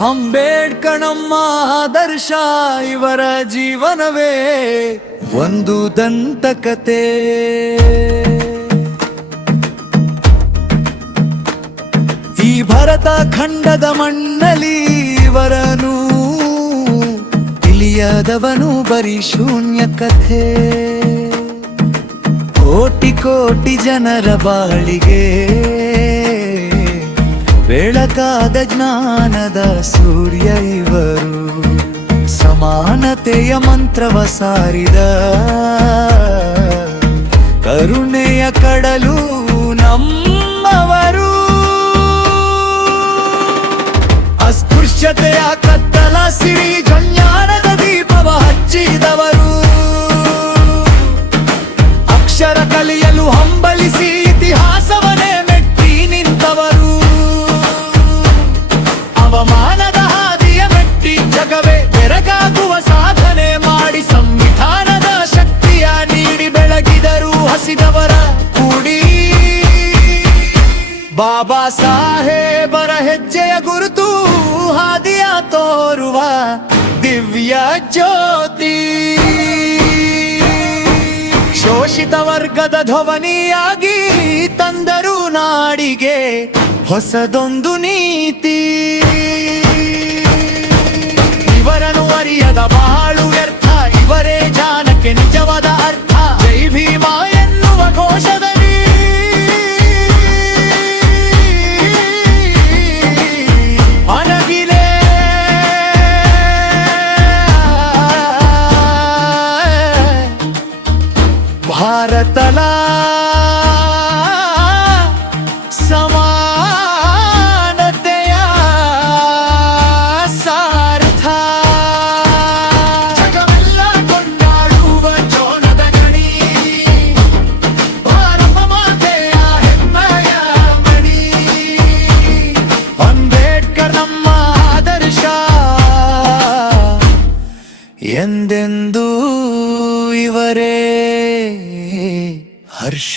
ಅಂಬೇಡ್ಕರ್ ನಮ್ಮ ಆದರ್ಶ, ಇವರ ಜೀವನವೇ ಒಂದು ದಂತಕತೆ. ಈ ಭರತ ಖಂಡದ ಮಣ್ಣಲ್ಲಿ ಇವರನು ತಿಳಿಯದವನು ಬರೀ ಶೂನ್ಯ ಕಥೆ. ಕೋಟಿ ಕೋಟಿ ಜನರ ಬಾಳಿಗೆ ಬೆಳಕಾದ ಜ್ಞಾನದ ಸೂರ್ಯ ಇವರು. ಸಮಾನತೆಯ ಮಂತ್ರವ ಸಾರಿದ ಕರುಣೆಯ ಕಡಲು ನಮ್ಮವರು. ಅಸ್ಪೃಶ್ಯತೆಯ ಕತ್ತಲ ಸಿರಿ ಜ್ಞಾನದ ದೀಪವ ಹಚ್ಚಿದವರು. ಅಕ್ಷರ ಕಲಿಯಲು ಹಂಬಲಿಸಿ ಇತಿಹಾಸವನ್ನೇ ಮೆಟ್ಟಿ ನಿಂತವರು. ಅವಮಾನದ ಹಾದಿಯ ಮೆಟ್ಟಿ ಜಗವೇ ಬೆರಗಾಗುವ ಸಾಧನೆ ಮಾಡಿ ಸಂವಿಧಾನದ ಶಕ್ತಿಯ ನೀಡಿ ಬೆಳಗಿದರು ಹಸಿದವರ ಕೂಡಿ. ಬಾಬಾ ಸಾಹೇಬರ ಹೆಜ್ಜೆಯ ಗುರುತು ಹಾದಿಯ ತೋರುವ ದಿವ್ಯ ಜ್ಯೋತಿ. ಶೋಷಿತ ವರ್ಗದ ಧ್ವನಿಯಾಗಿ ತಂದರು ನಾಡಿಗೆ ಹೊಸದೊಂದು ನೀತಿ. ಇವರನ್ನು ಅರಿಯದ ಬಾಳು ವ್ಯರ್ಥ, ಇವರೇ ಜಾನಕ್ಕೆ ನಿಜವಾದ ಅರ್ಥ. ಜೈ ಭೀಮ ಎನ್ನುವ ಘೋಷದಲ್ಲಿ ಅನಗಿಲೆ ಭಾರತಲ ಸಮಾನತೆಯ ಸಾರ್ಥ. ಜಗವೆಲ್ಲ ಕೊಂಡಾಡುವ ಜೋನದ ಗಣಿ, ಭಾರತ ಮಾತೆಯ ಹೆಮ್ಮೆಯ ಮಣಿ. ಅಂಬೇಡ್ಕರ್ ನಮ್ಮ ಆದರ್ಶ, ಎಂದೆಂದೂ ಇವರೇ ಹರ್ಷ.